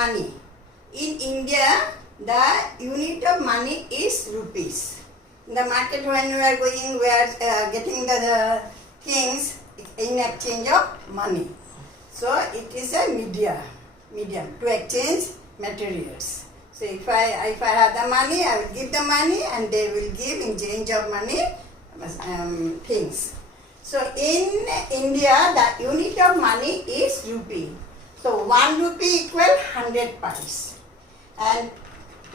money. In India, the unit of money is rupees. In the market, when we are going, we are getting the things in exchange of money. So it is a medium to exchange materials. So if I have the money, I will give the money, and they will give in change of money things. So in India, the unit of money is rupee. So 1 rupee equal 100 pice. And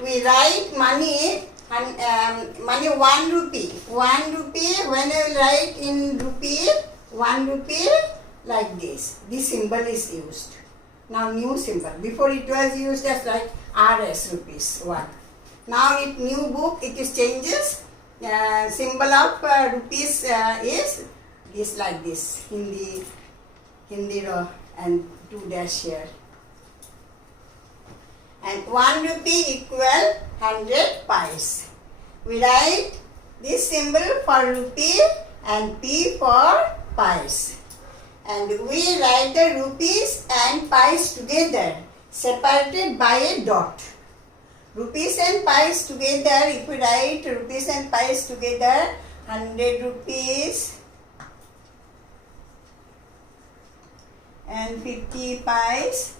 we write money 1 rupee. 1 rupee, when I will write in rupee, 1 rupee like this. This symbol is used. Now new symbol. Before it was used as like RS rupees 1. Now in new book it is changes. Symbol of rupees is like this. Hindi row and 2 dash here. And 1 rupee equal 100 pice. We write this symbol for rupee and P for pice. And we write the rupees and pice together, separated by a dot. Rupees and pice together, if we write rupees and pice together, 100 rupees and 50 pice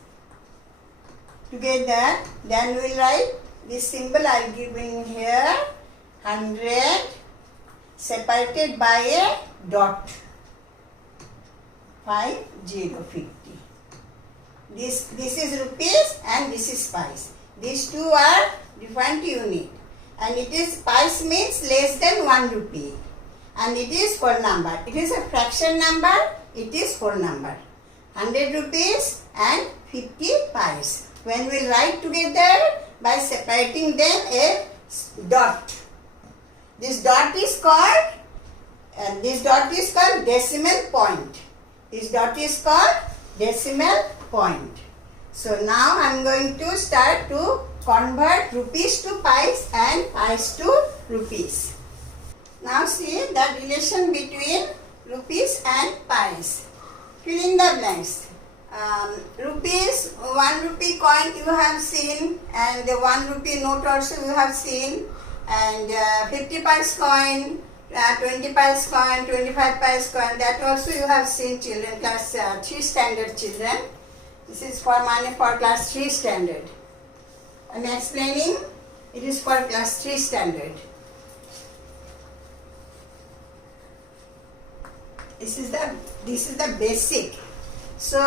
together, then we will write this symbol I am giving here, 100 separated by a dot, 50. This is rupees and this is pice. These two are different unit, and it is pice means less than 1 rupee, and it is whole number. It is a fraction number, it is whole number. 100 rupees and 50 pice. When we write together by separating them a dot. This dot is called decimal point. This dot is called decimal point. So now I am going to start to convert rupees to pice and pice to rupees. Now see the relation between rupees and pice. Fill in the blanks. Rupees, 1 rupee coin you have seen, and the 1 rupee note also you have seen, and 50 pice coin, 20 pice coin, 25 pice coin, that also you have seen, children, class 3 standard children. This is for money for class 3 standard. I am explaining, it is for class 3 standard. This is the basic. So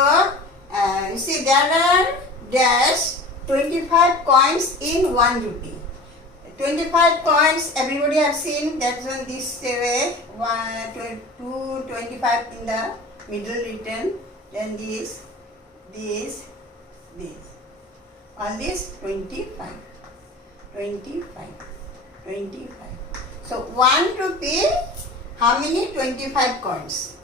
you see there are dash 25 coins in 1 rupee. 25 coins everybody have seen, that's on this way, 1, 2, 25 in the middle written, then this. All this 25. So 1 rupee, how many? 25 coins.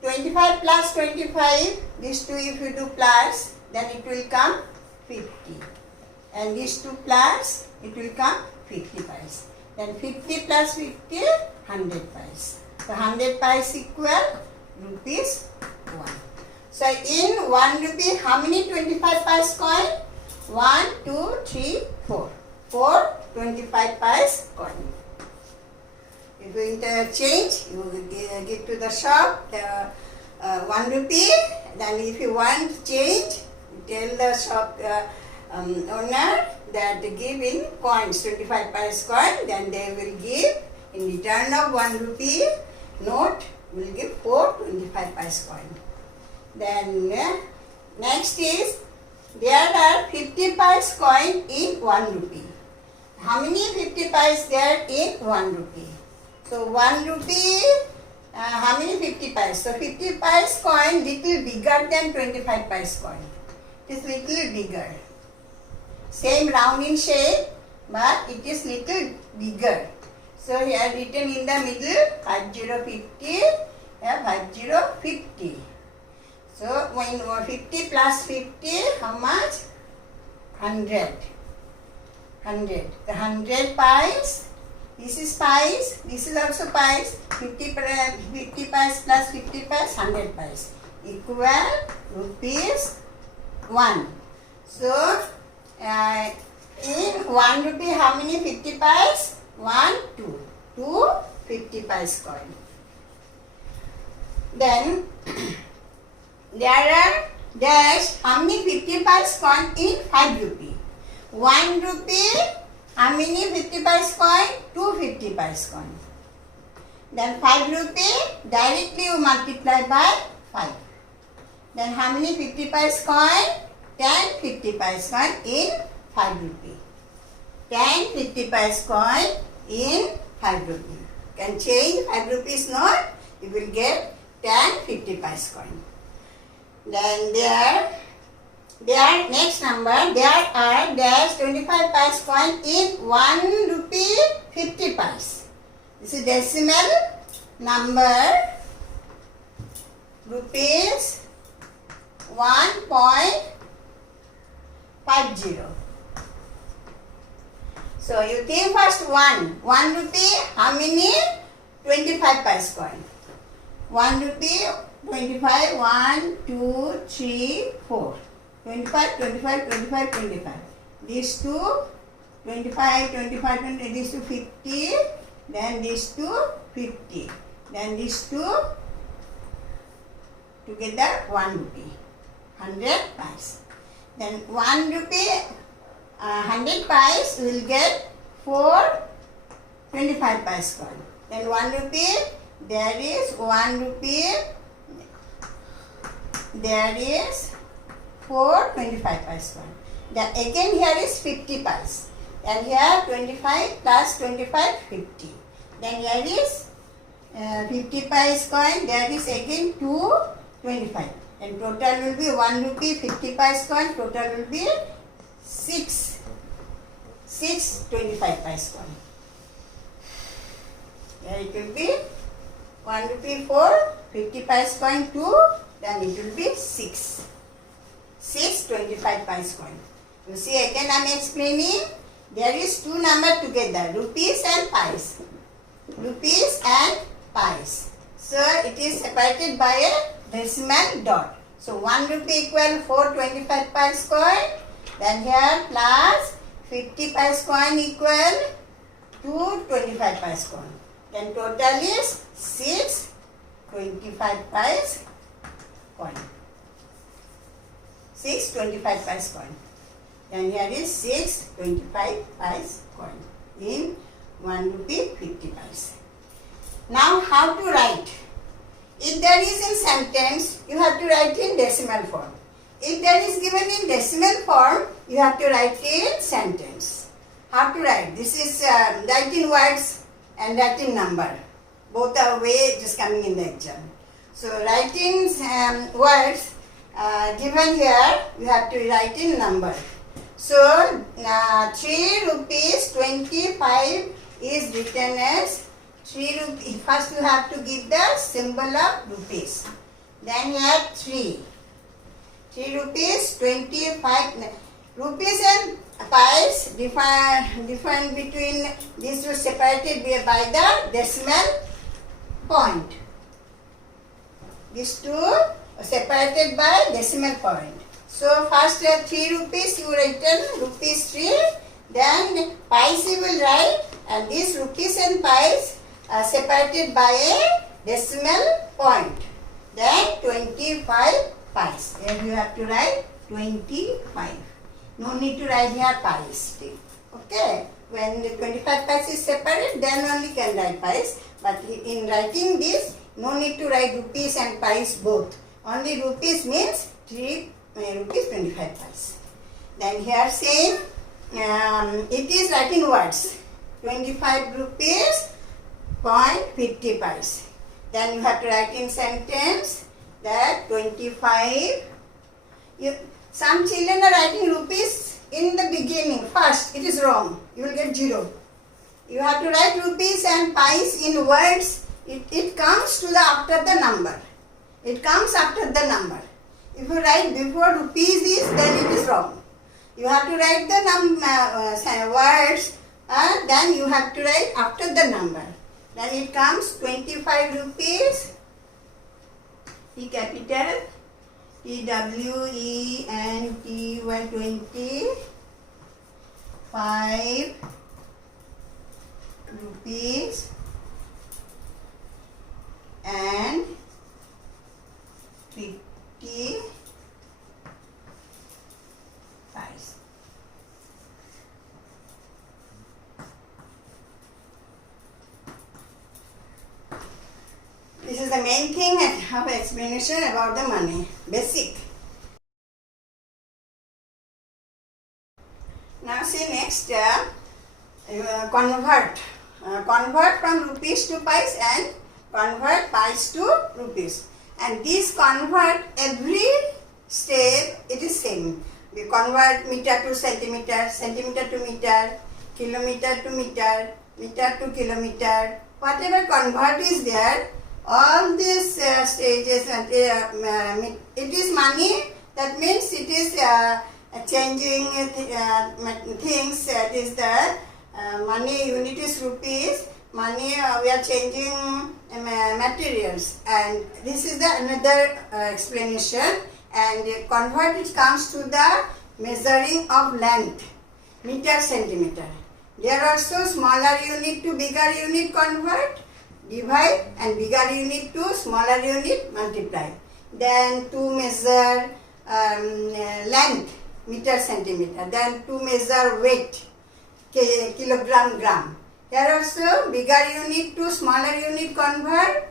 25 plus 25, these two if you do plus, then it will come 50. And these two plus, it will come 50 pice. Then 50 plus 50, 100 pice. So 100 pice equal rupees 1. So in 1 rupee, how many 25 pice coin? 1, 2, 3, 4. 4 25 pice coin. If you interchange, you will give to the shop 1 rupee. Then if you want change, tell the shop owner that give in coins, 25 pice coin. Then they will give in return of 1 rupee note, will give 4 25 pice coin. Then next is there are 50 pice coin in 1 rupee. How many 50 pice there in 1 rupee? So 1 rupee, how many 50 pice? So 50 pice coin little bigger than 25 pice coin. It is little bigger. Same round in shape, but it is little bigger. So here written in the middle 5050, 5050. So when 50 plus 50, how much? 100. 100. The 100 pice. This is pice. This is also pice. 50 pice plus 50 pice, 100 pice. Equal rupees 1. So in 1 rupee, how many 50 pies? 1, 2. 2 50 pies coin. Then there are how many 50 pies coin in 5 rupee? 1 rupee, how many 50 pies coin? 2 50 pies coin. Then 5 rupee, directly you multiply by 5. Then how many 50 pies coin? 10 50 pies coin in 5 rupee. 10 50 pies coin in 5 rupee. Can change 5 rupees note, you will get 10 50 pies coin. Then there next number, there are 25 pies coin in 1 rupee 50 pies. This is decimal number rupees 1.50. So you think first 1 rupee, how many? 25 pies coin. 1 rupee, 25, 1, 2, 3, 4. 25, 25, 25, 25. These two, 25, 25, 20, these two 50. Then these two 50. Then these two together 1 rupee. 100 pies. Then 1 rupee, 100 pies will get 4 25 pies coin. Then 1 rupee, there is 1 rupee, there is 4 25 pies coin. Then again here is 50 pies. Then here 25 plus 25, 50. Then here is 50 pies coin, there is again 2 25. And total will be 1 rupee 50 pies coin, total will be 6 25 pies coin. Here it will be 1 rupee 4, 50 pies coin 2, then it will be 6 25 pies coin. You see again I am explaining, there is two numbers together, rupees and pies. Rupees and pies. So it is separated by a decimal dot. So 1 rupee equal 4 25 pies coin. Then here plus 50 pies coin equal 2 25 pies coin. Then total is 6 25 pies coin. 6 25 pies coin. Then here is 6 25 pies coin in 1 rupee 50 pies. Now how to write? If there is in sentence, you have to write in decimal form. If there is given in decimal form, you have to write in sentence. How to write? This is write in words and write in number. Both are way just coming in the exam. So write in words given here, you have to write in number. So 3 rupees 25 is written as 3 rupees. First you have to give the symbol of rupees. Then here 3 rupees 25. Rupees and pies different between these two separated by the decimal point. These two separated by decimal point. So first 3 rupees you written rupees 3. Then pies you will write, and these rupees and pies are separated by a decimal point. Then 25 pies. Here you have to write 25. No need to write here pies. Okay. When the 25 pies is separate, then only can write pies. But in writing this, no need to write rupees and pies both. Only rupees means 3 rupees 25 pies. Then here same, it is writing words. 25 rupees 0.50 pies. Then you have to write in sentence that 25. Some children are writing rupees in the beginning first. It is wrong. You will get 0. You have to write rupees and pies in words. It comes to the after the number. It comes after the number. If you write before rupees is, then it is wrong. You have to write the words, then you have to write after the number. Then it comes 25 rupees, T capital, TWENTY, 5 rupees and 50 pies. This is the main thing I have explanation about the money, basic. Now see next, convert. Convert from rupees to pies and convert pies to rupees. And this convert every step it is same. We convert meter to centimeter, centimeter to meter, kilometer to meter, meter to kilometer. Whatever convert is there, all these stages, it is money. That means it is changing things. It is the money unit is rupees. Money we are changing materials, and this is the another explanation. And convert it comes to the measuring of length, meter, centimeter. There also smaller unit to bigger unit convert, divide, and bigger unit to smaller unit multiply. Then to measure length, meter, centimeter. Then to measure weight, kilogram, gram. Here also bigger unit to smaller unit convert.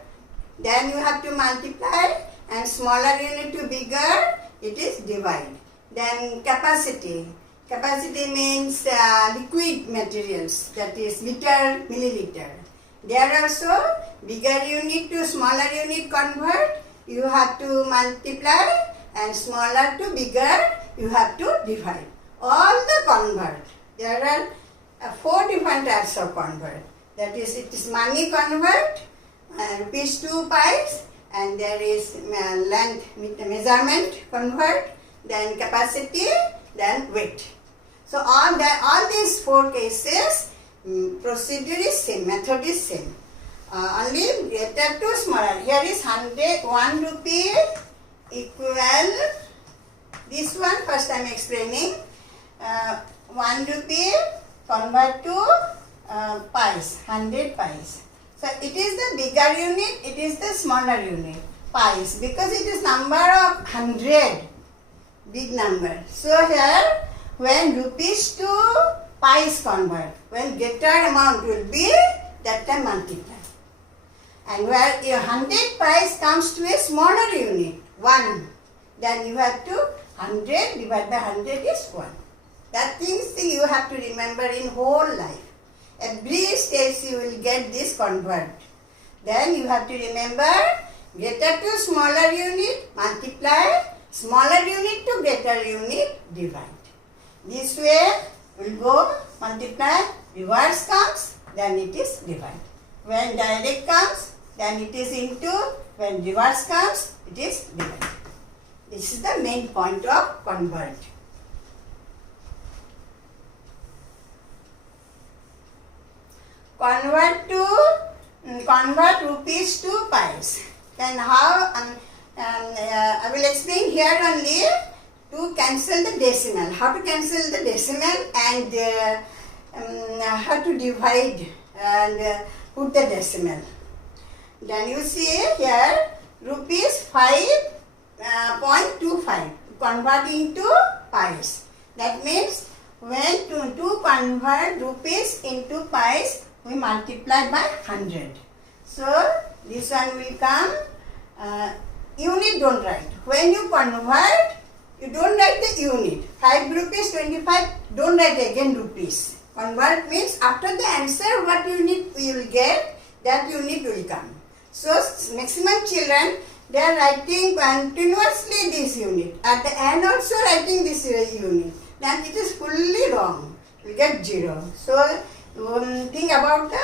Then you have to multiply, and smaller unit to bigger, it is divide. Then capacity. Capacity means liquid materials, that is liter, milliliter. There also bigger unit to smaller unit convert, you have to multiply, and smaller to bigger, you have to divide. All the convert. There are 4 different types of convert. That is, it is money convert, rupees to pies, and there is length measurement convert, then capacity, then weight. So all these 4 cases, procedure is same, method is same. Only greater to smaller. Here is 1 rupee equal, this one first I am explaining, 1 rupee convert to pies, 100 pies. So it is the bigger unit, it is the smaller unit, pies, because it is number of 100, big number. So here, when rupees to pies convert, when greater amount will be, that time multiply. And where 100 pies comes to a smaller unit, 1, then you have to 100 divided by 100 is 1. That things you have to remember in whole life. Every steps you will get this convert. Then you have to remember greater to smaller unit, multiply, smaller unit to greater unit, divide. This way will go multiply, reverse comes, then it is divide. When direct comes, then it is into, when reverse comes, it is divide. This is the main point of convert. Convert rupees to pies. Then how, I will explain here only to cancel the decimal. How to cancel the decimal and how to divide and put the decimal. Then you see here rupees 5.25 convert into pies. That means when to convert rupees into pies, we multiply by 100. So this one will come, unit don't write. When you convert, you don't write the unit. 5 rupees 25, don't write again rupees. Convert means after the answer what unit we will get, that unit will come. So maximum children, they are writing continuously this unit. At the end also writing this unit. Then it is fully wrong. You get 0. So think about the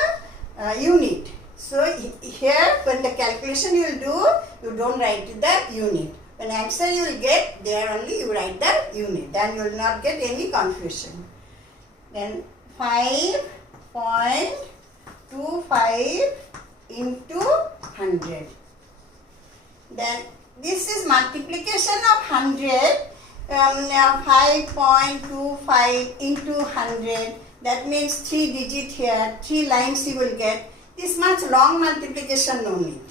unit. So here when the calculation you will do, you don't write the unit. When answer you will get, there only you write the unit. Then you will not get any confusion. Then 5.25 into 100. Then this is multiplication of 100. 5.25 into 100. That means 3 digit here, 3 lines you will get. This much long multiplication no need.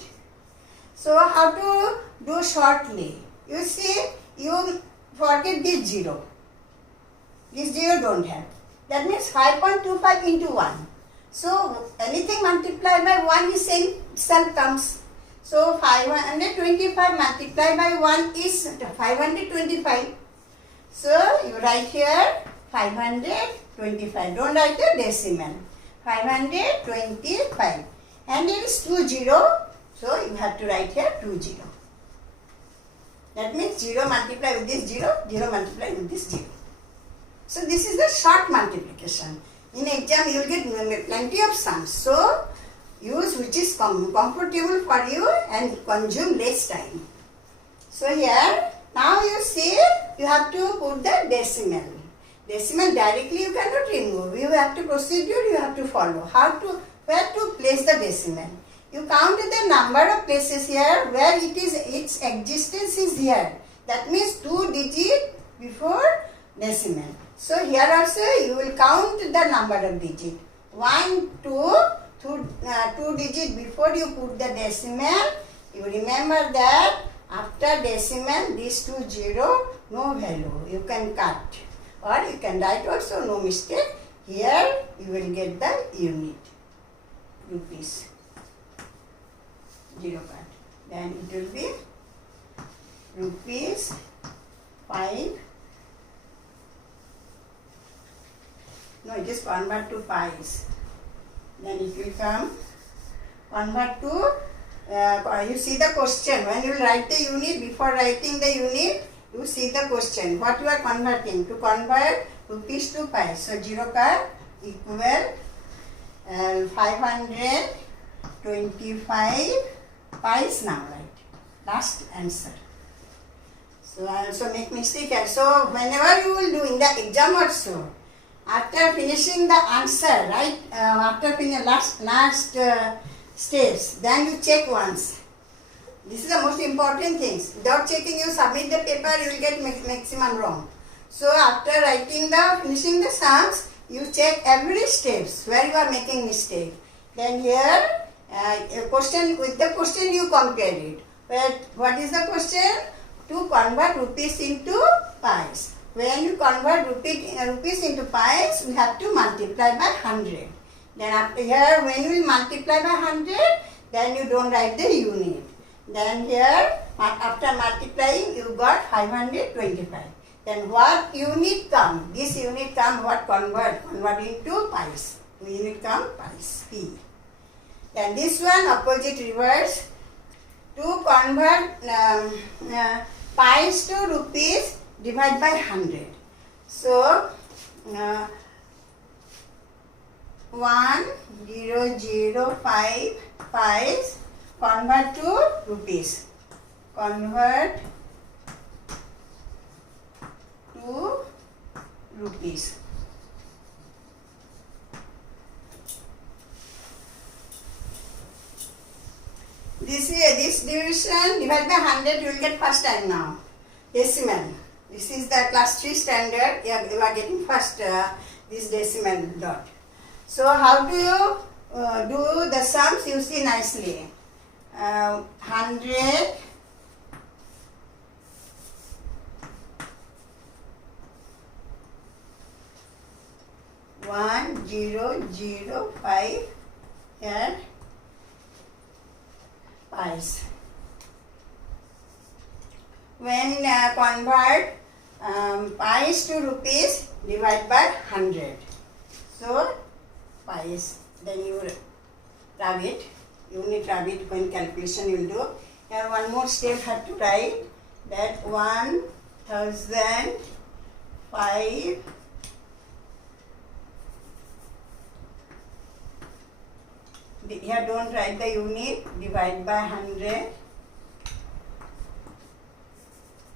So how to do shortly? You see, you forget this 0. This 0 don't have. That means 5.25 into 1. So anything multiplied by 1 is same itself comes. So 525 multiplied by 1 is 525. So you write here 525. Don't write the decimal. 525. And it is 20. So you have to write here 20. That means 0 multiplied with this 0, 0 multiplied with this 0. So this is the short multiplication. In exam you will get plenty of sums. So use which is comfortable for you and consume less time. So here now you see you have to put the decimal. Decimal directly you cannot remove. You have to procedure you have to follow. Where to place the decimal. You count the number of places here where its existence is here. That means 2 digit before decimal. So here also you will count the number of digit. 1, 2, 2 digit before you put the decimal. You remember that after decimal this 2 0 no value. You can cut or you can write also no mistake. Here you will get the unit rupees. 0 cut. Then it will be rupees 5. No, it is convert to pies. Then it will come convert to, you see the question. When you write the unit, before writing the unit, you see the question. What you are converting? To convert rupees to pies. So 0 cut equal 525 pies now, right? Last answer. So I also make mistake here. So whenever you will do in the exam also, after finishing the answer, right? After finishing last steps, then you check once. This is the most important things. Without checking, you submit the paper, you will get maximum wrong. So after finishing the sums, you check every steps where you are making mistake. Then here, with the question you compare it. What is the question? To convert rupees into pies. When you convert rupees into pies, we have to multiply by 100. Then after here, when you multiply by 100, then you don't write the unit. Then here, after multiplying, you got 525. Then what unit come? This unit come what convert? Convert into pies. Unit come pies. P. Then this one opposite reverse. To convert pies to rupees, divide by 100. So 1005 pies convert to rupees. Convert to rupees. This division divide by 100 you will get first time now. Decimal. This is the class 3 standard. You are getting first this decimal dot. So how do you do the sums? You see nicely. 100 1005 here pies. When convert pies to rupees, divide by 100. So pies. Then you rub it. Unit rub it when calculation you will do. Here one more step have to write that 1005 here don't write the unit, divide by 100.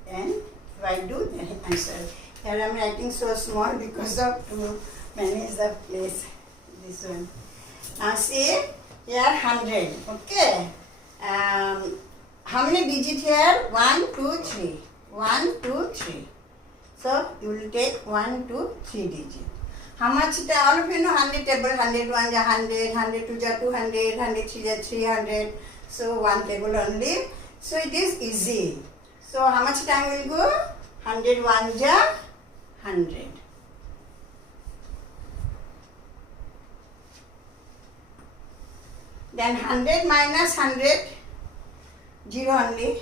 Then if I do the answer. Here I am writing so small because of to manage the place. This one. Now see here 100. Okay. How many digits here? 1, 2, 3. 1, 2, 3. So you will take 1 to 3 digit. How much? All of you know 100 table. 100 1 is 100, 100 2 is 200, 100 3 is 300. So one table only. So it is easy. So how much time will go? 100 1 is 100. Then 100 minus 100, 0 only.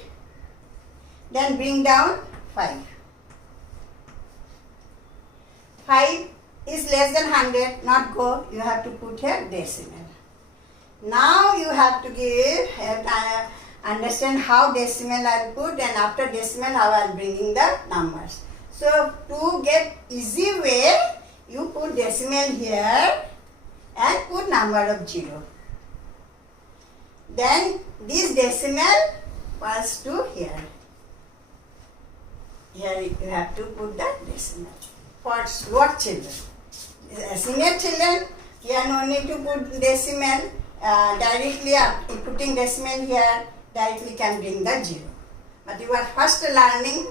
Then bring down 5. 5 is less than 100, not go. You have to put here decimal. Now you have to understand how decimal I will put, and after decimal how I will bring in the numbers. So to get easy way, you put decimal here and put number of 0. Then this decimal pass to here. Here you have to put the decimal. For what children? Senior children, here no need to put decimal. Directly putting decimal here, directly can bring the 0. But you are first learning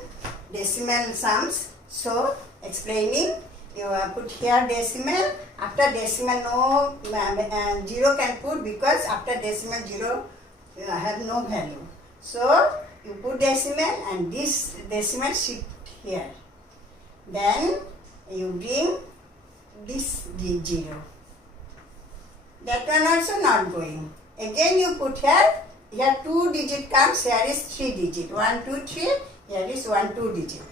decimal sums, so explaining, you put here decimal. After decimal no 0 can put, because after decimal 0 have no value. So you put decimal and this decimal shift here. Then you bring this 0. That one also not going. Again you put here 2 digit comes, here is 3 digit. 1 2 3, here is 1 2 digit.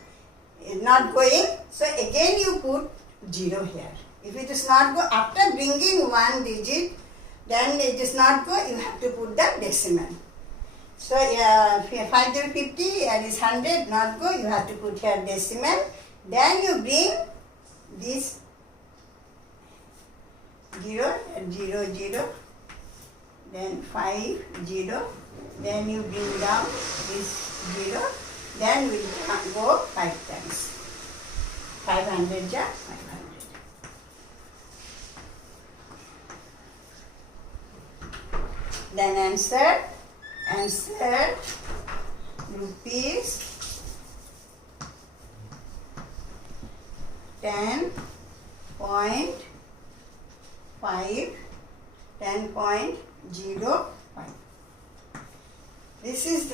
It's not going, so again you put 0 here. If it is not go, after bringing 1 digit, then it is not go, you have to put the decimal. So 5 0 50, here is 100, not go, you have to put here decimal. Then you bring this 0 0 0, then 5 0, then you bring down this 0, then we go 5 times. 500 ja 500. Then answer rupees 10.5, 10.05. This is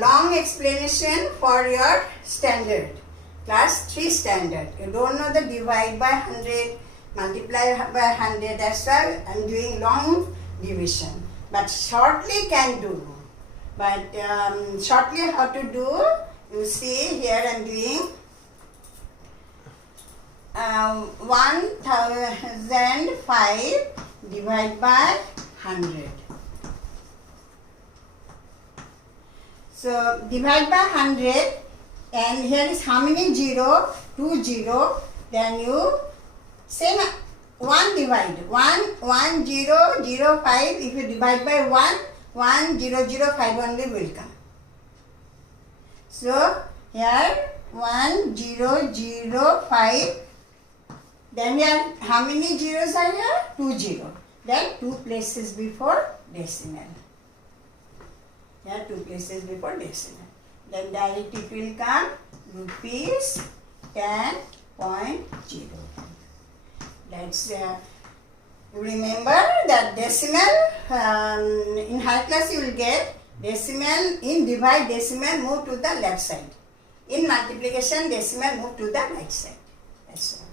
long explanation for your standard, class 3 standard. You don't know the divide by 100, multiply by 100, that's why I am doing long division. But shortly can do. But shortly how to do, you see here I am doing 1005 divided by 100. So divide by 100, and here is how many 0? 2 0. Then you same 1 divide 1 0 0 5. If you divide by 1 0 0 5 only will come. So here 1 0 0 5. Then here how many zeros are here? 2 0. Then 2 places before decimal. Here 2 places before decimal. Then direct it will come rupees 10.0. Let's you remember that decimal in high class you will get decimal. In divide decimal move to the left side. In multiplication decimal move to the right side. That's all.